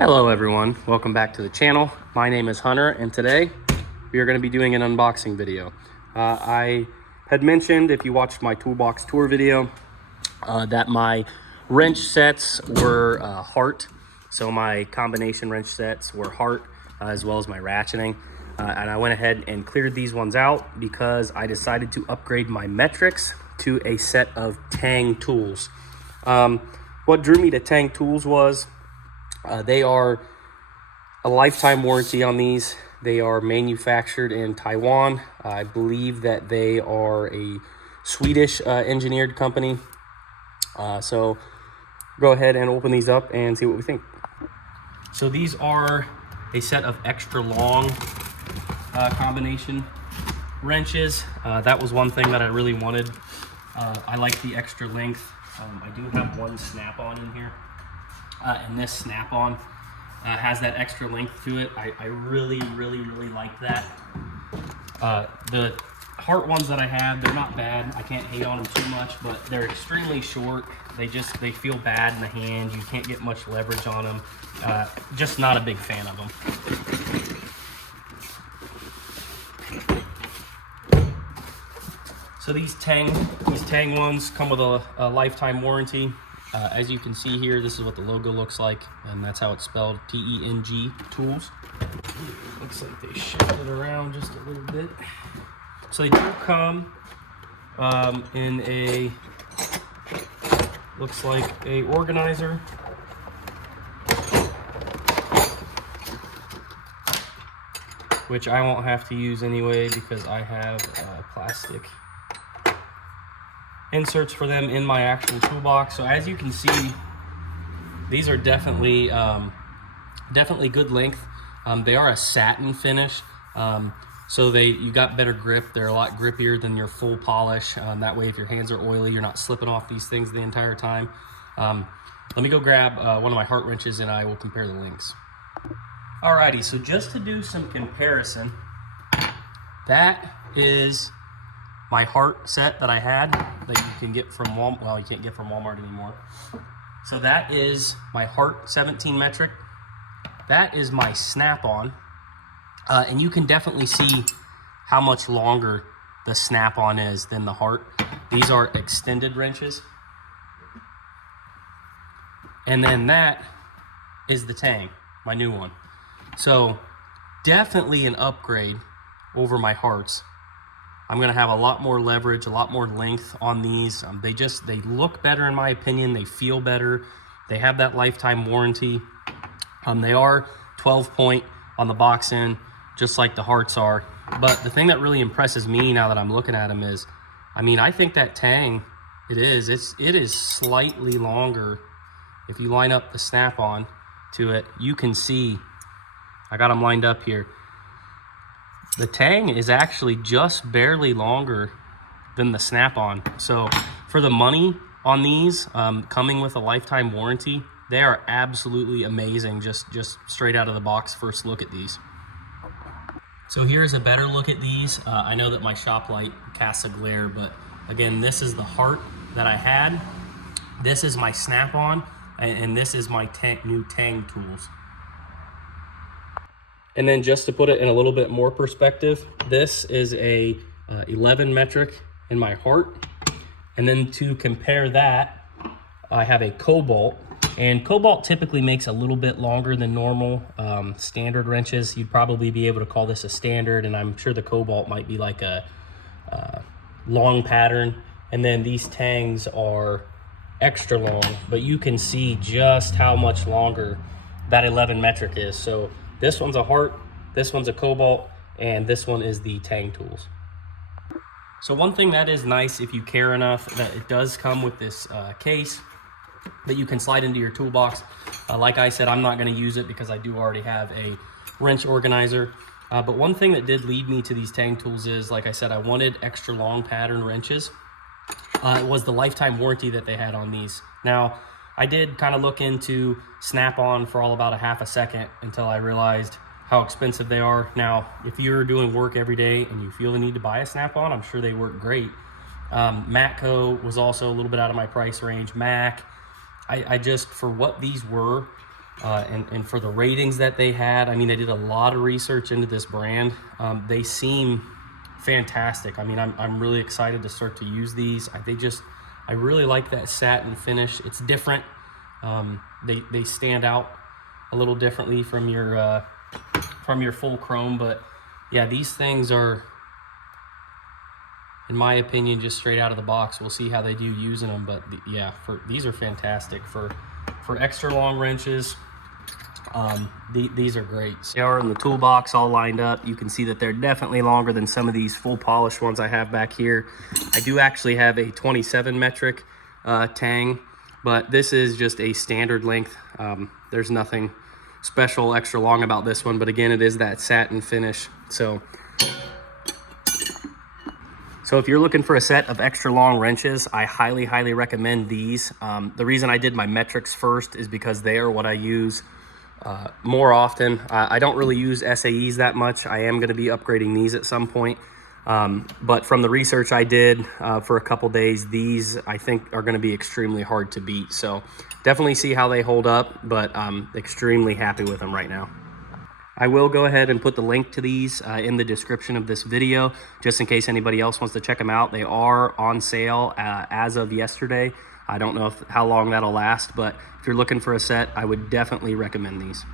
Hello everyone, welcome back to the channel. My name is Hunter and today we are going to be doing an unboxing video. I had mentioned, if you watched my toolbox tour video, that my wrench sets were Hart. So my combination wrench sets were Hart, as well as my ratcheting. And I went ahead and cleared these ones out because I decided to upgrade my metrics to a set of Teng Tools. What drew me to Teng Tools was they are a lifetime warranty on these. They are manufactured in Taiwan. I believe that they are a Swedish engineered company. So go ahead and open these up and see what we think. So these are a set of extra long combination wrenches. That was one thing that I really wanted. I like the extra length. I do have one snap-on in here. And this snap-on has that extra length to it. I really like that. The Hart ones that I have, they're not bad. I can't hate on them too much, but they're extremely short. They feel bad in the hand. You can't get much leverage on them. Just not a big fan of them. So these Teng ones come with a lifetime warranty. As you can see here, this is what the logo looks like, and that's how it's spelled, T-E-N-G, Tools. Looks like they shuffled it around just a little bit. So they do come in a, looks like a organizer. Which I won't have to use anyway because I have plastic inserts for them in my actual toolbox. So as you can see, these are definitely good length. They are a satin finish, so you got better grip. They're a lot grippier than your full polish. That way, if your hands are oily, you're not slipping off these things the entire time. Let me go grab one of my Hart wrenches and I will compare the lengths. Alrighty, so just to do some comparison, that is my Hart set that I had that you can get from Walmart. Well, you can't get from Walmart anymore. So that is my Hart 17 metric. That is my snap-on. And you can definitely see how much longer the snap-on is than the Hart. These are extended wrenches. And then that is the Teng, my new one. So definitely an upgrade over my Harts. I'm gonna have a lot more leverage, a lot more length on these. They look better in my opinion. They feel better. They have that lifetime warranty. They are 12-point on the box end, just like the Harts are. But the thing that really impresses me now that I'm looking at them is, I think that Teng, it is slightly longer. If you line up the snap-on to it, you can see, I got them lined up here. The Teng is actually just barely longer than the snap-on. So for the money on these, coming with a lifetime warranty, they are absolutely amazing, just straight out of the box first look at these. So here's a better look at these. I know that my shop light casts a glare, but again, this is the Hart that I had. This is my snap-on, and this is my new Teng Tools. And then just to put it in a little bit more perspective, this is a 11 metric in my Hart. And then to compare that, I have a Cobalt. And Cobalt typically makes a little bit longer than normal standard wrenches. You'd probably be able to call this a standard, and I'm sure the Cobalt might be like a long pattern. And then these Tengs are extra long, but you can see just how much longer that 11 metric is. So this one's a Hart, this one's a Cobalt, and this one is the Teng Tools. So one thing that is nice, if you care enough, that it does come with this case that you can slide into your toolbox. Like I said, I'm not going to use it because I do already have a wrench organizer. But one thing that did lead me to these Teng Tools is, like I said, I wanted extra long pattern wrenches. It was the lifetime warranty that they had on these. Now, I did kind of look into snap-on for all about a half a second until I realized how expensive they are. Now, if you're doing work every day and you feel the need to buy a snap-on, I'm sure they work great. Matco was also a little bit out of my price range. Mac, I just, for what these were, and for the ratings that they had. I mean, I did a lot of research into this brand. They seem fantastic. I mean, I'm really excited to start to use these. I really like that satin finish. It's different. They stand out a little differently from your full chrome, but yeah, these things are, in my opinion, just straight out of the box. We'll see how they do using them, but yeah, these are fantastic for extra long wrenches. These are great. They are in the toolbox all lined up. You can see that they're definitely longer than some of these full polished ones I have back here. I do actually have a 27 metric tang, but this is just a standard length. There's nothing special extra long about this one, but again, it is that satin finish. So if you're looking for a set of extra long wrenches, I highly recommend these. The reason I did my metrics first is because they are what I use more often. I don't really use SAEs that much. I am going to be upgrading these at some point. But from the research I did for a couple days, these I think are going to be extremely hard to beat. So definitely see how they hold up, but I'm extremely happy with them right now. I will go ahead and put the link to these in the description of this video, just in case anybody else wants to check them out. They are on sale as of yesterday. I don't know how long that'll last, but if you're looking for a set, I would definitely recommend these.